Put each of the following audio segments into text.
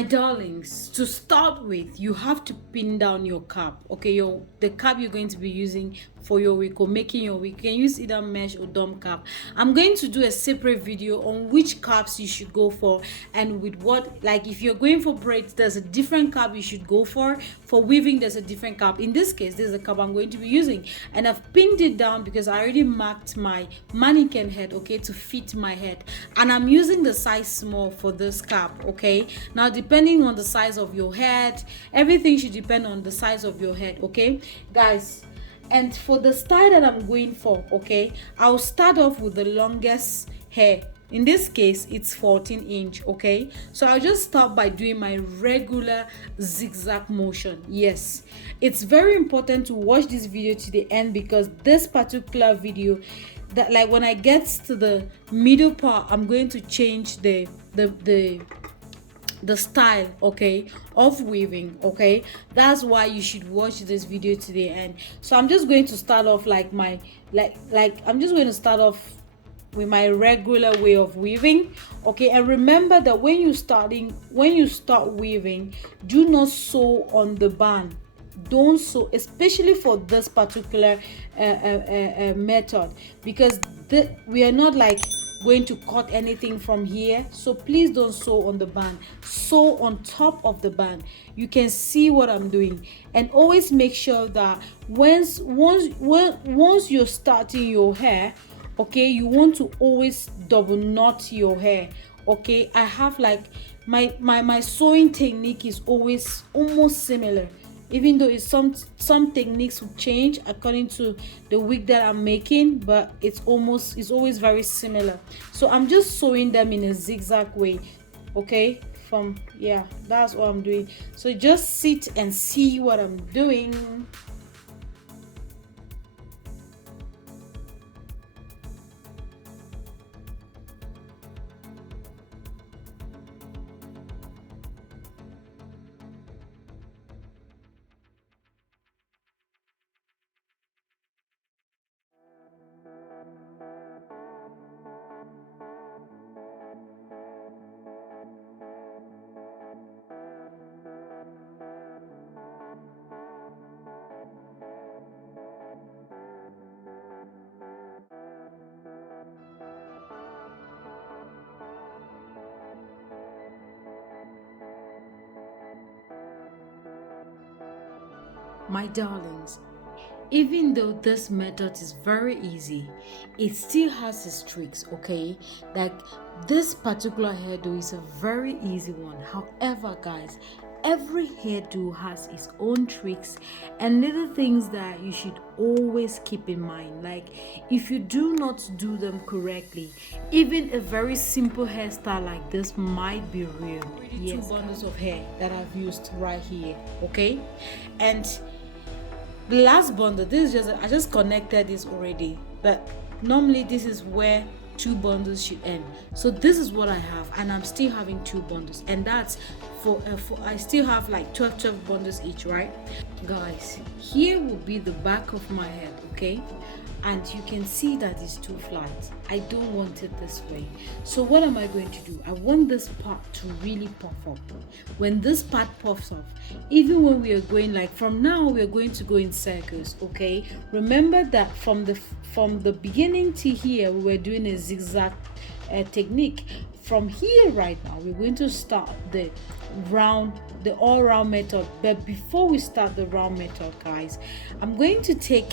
My darlings, to start with, you have to pin down your cap. Okay, the cap you're going to be using for your wig or making your wig. You can use either mesh or dome cap. I'm going to do a separate video on which caps you should go for and with what. Like if you're going for braids, there's a different cap you should go for. For weaving, there's a different cap. In this case, this is the cap I'm going to be using, and I've pinned it down because I already marked my mannequin head, okay, to fit my head, and I'm using the size small for this cap. Okay, now depending on the size of your head, everything should depend on the size of your head, okay guys. And for the style that I'm going for, okay, I'll start off with the longest hair. In this case, it's 14 inch, okay. So I'll just start by doing my regular zigzag motion. Yes, it's very important to watch this video to the end, because this particular video, that like when I get to the middle part, I'm going to change the style, okay, of weaving. Okay, that's why you should watch this video to the end. So I'm just going to start off like my I'm just going to start off with my regular way of weaving. Okay, and remember that when you start weaving, do not sew on the band. Don't sew, especially for this particular method, because we are not like going to cut anything from here. So please don't sew on the band, sew on top of the band. You can see what I'm doing, and always make sure that once you're starting your hair, okay, you want to always double knot your hair. Okay, I have like my sewing technique is always almost similar, even though it's some techniques will change according to the wig that I'm making, but it's always very similar. So I'm just sewing them in a zigzag way. Okay, that's what I'm doing. So just sit and see what I'm doing. My darlings, even though this method is very easy, it still has its tricks. Okay, like this particular hairdo is a very easy one. However guys, every hairdo has its own tricks and little things that you should always keep in mind. Like if you do not do them correctly, even a very simple hairstyle like this might be ruined. Yes, 2 bundles of hair that I've used right here. Okay, and the last bundle, this is I just connected this already, but normally this is where 2 bundles should end. So this is what I have, and I'm still having 2 bundles, and that's for I still have like 12 bundles each, right guys? Here will be the back of my head, okay, and you can see that it's too flat. I don't want it this way. So what am I going to do? I want this part to really puff up. When this part puffs up, even when we are going, like from now we are going to go in circles. Okay, remember that from the beginning to here we were doing a zigzag technique. From here right now we're going to start the all-round method. But before we start the round method, guys, I'm going to take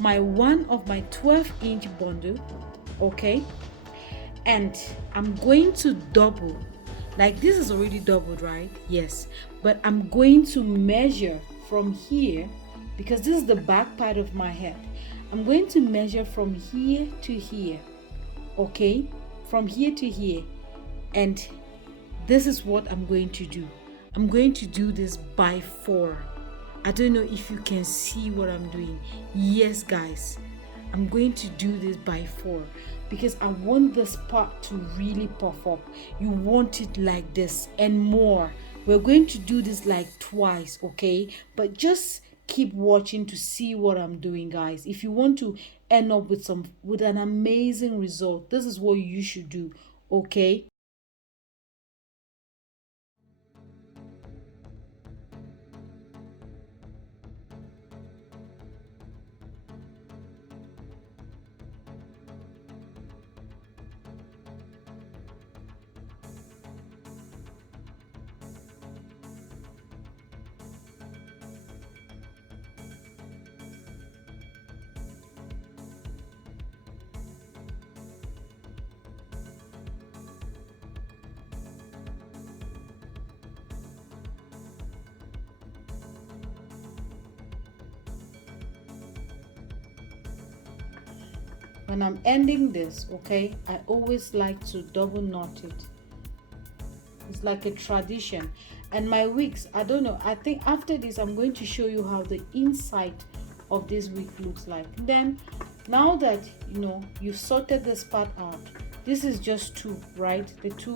one of my 12-inch bundle, okay, and I'm going to double. Like this is already doubled, right? Yes, but I'm going to measure from here, because this is the back part of my head. I'm going to measure from here to here, okay, from here to here, and this is what I'm going to do. I'm going to do this by 4. I don't know if you can see what I'm doing. Yes guys, I'm going to do this by 4 because I want this part to really puff up. You want it like this and more. We're going to do this like twice, okay, but just keep watching to see what I'm doing, guys. If you want to end up with an amazing result, this is what you should do, okay? when I'm ending this, okay, I always like to double knot it. It's like a tradition. And my wigs, I don't know, I think after this I'm going to show you how the inside of this wig looks like. Then now that you know you've sorted this part out, this is just two, right? The two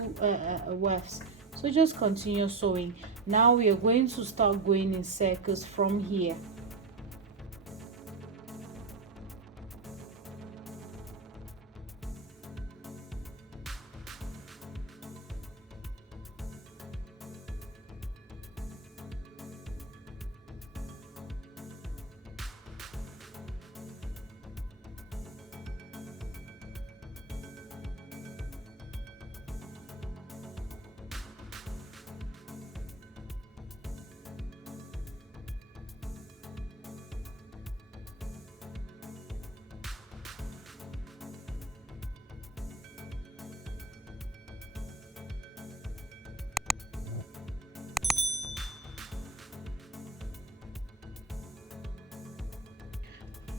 wefts. So just continue sewing. Now we are going to start going in circles from here.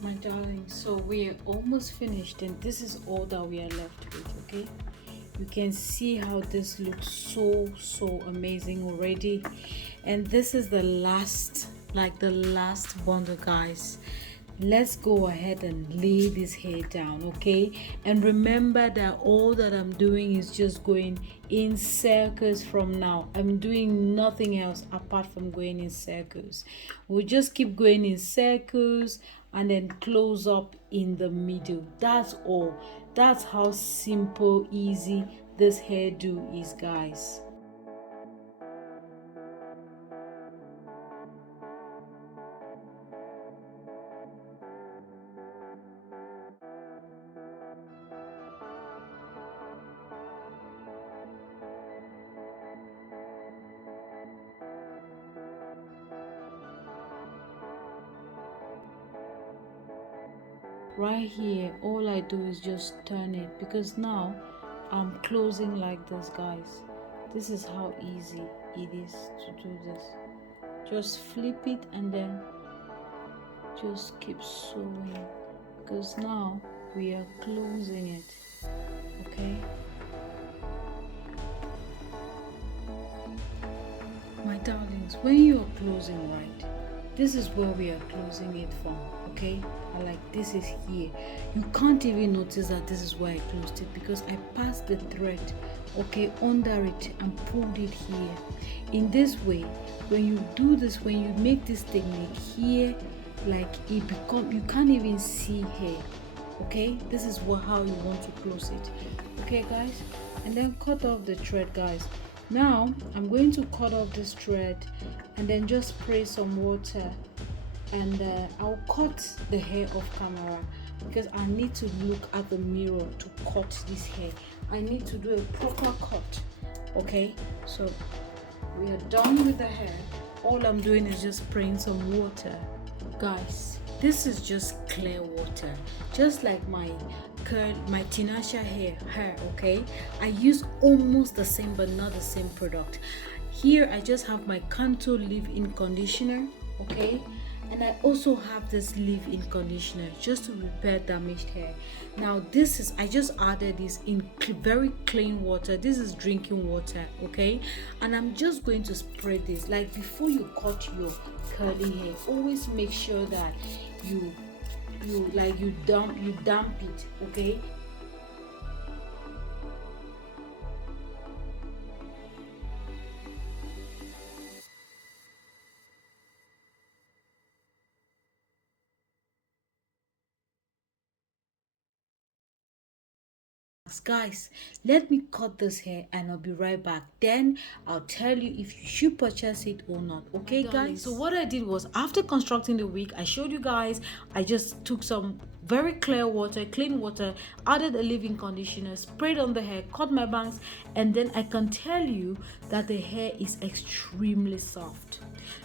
My darling, so we're almost finished, and this is all that we are left with. Okay, you can see how this looks so amazing already, and this is the last, like the last bundle, guys. Let's go ahead and lay this hair down, okay? And remember that all that I'm doing is just going in circles from now. I'm doing nothing else apart from going in circles. We'll just keep going in circles and then close up in the middle. That's all. That's how simple, easy this hairdo is, guys. Right here, all I do is just turn it, because now I'm closing like this, guys. This is how easy it is to do this. Just flip it and then just keep sewing, because now we are closing it, okay? My darlings, when you are closing right, this is where we are closing it from, okay? Like this is here. You can't even notice that this is where I closed it, because I passed the thread, okay, under it and pulled it here. In this way, when you do this, when you make this technique here, like you can't even see hair, okay? This is how you want to close it, okay, guys? And then cut off the thread, guys. Now I'm going to cut off this thread and then just spray some water, and I'll cut the hair off camera, because I need to look at the mirror to cut this hair. I need to do a proper cut, okay? So we are done with the hair. All I'm doing is just spraying some water, guys. This is just clear water, just like my Tinashe hair, okay? I use almost the same but not the same product. Here I just have my Kanto leave-in conditioner, okay? And I also have this leave-in conditioner just to repair damaged hair. Now this is, I just added this in very clean water. This is drinking water, okay? And I'm just going to spray this. Like before you cut your curly hair, always make sure that you damp it, okay? Guys, let me cut this hair and I'll be right back. Then I'll tell you if you should purchase it or not, okay, guys? So what I did was, after constructing the wig, I showed you guys, I just took some very clear water, clean water, added a leave-in conditioner, sprayed on the hair, cut my bangs, and then I can tell you that the hair is extremely soft.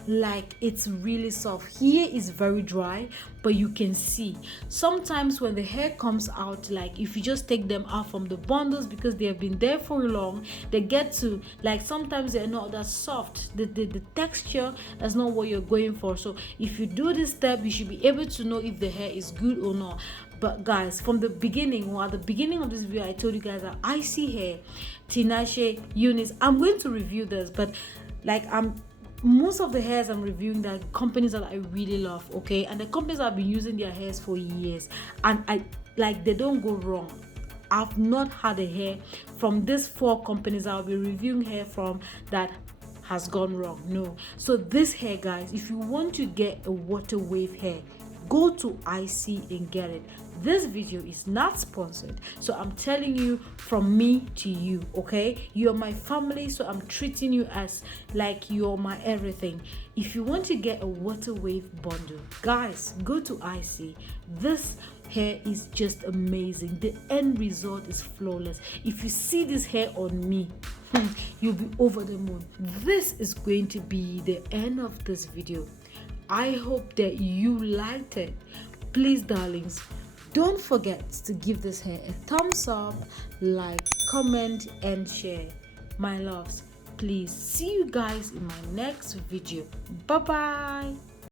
Like it's really soft. Here is very dry, but you can see sometimes when the hair comes out, like if you just take them out from the bundles because they have been there for long, they get to, like, sometimes they're not that soft. The texture is not what you're going for. So if you do this step, you should be able to know if the hair is good or not. But guys, from the beginning, or at the beginning of this video, I told you guys that ISEE Hair, Tinashe, Eunice, I'm going to review this, but like most of the hairs I'm reviewing, the companies that I really love, okay, and the companies that have been using their hairs for years, and I like, they don't go wrong. I've not had a hair from these 4 companies I'll be reviewing hair from that has gone wrong. No. So this hair, guys, if you want to get a water wave hair, go to ISEE and get it. This video is not sponsored, so I'm telling you from me to you, okay? You're my family, so I'm treating you as like you're my everything. If you want to get a water wave bundle, guys, go to ISEE. This hair is just amazing. The end result is flawless. If you see this hair on me, you'll be over the moon. This is going to be the end of this video. I hope that you liked it. Please, darlings, don't forget to give this hair a thumbs up, like, comment, and share. My loves, please see you guys in my next video. Bye bye.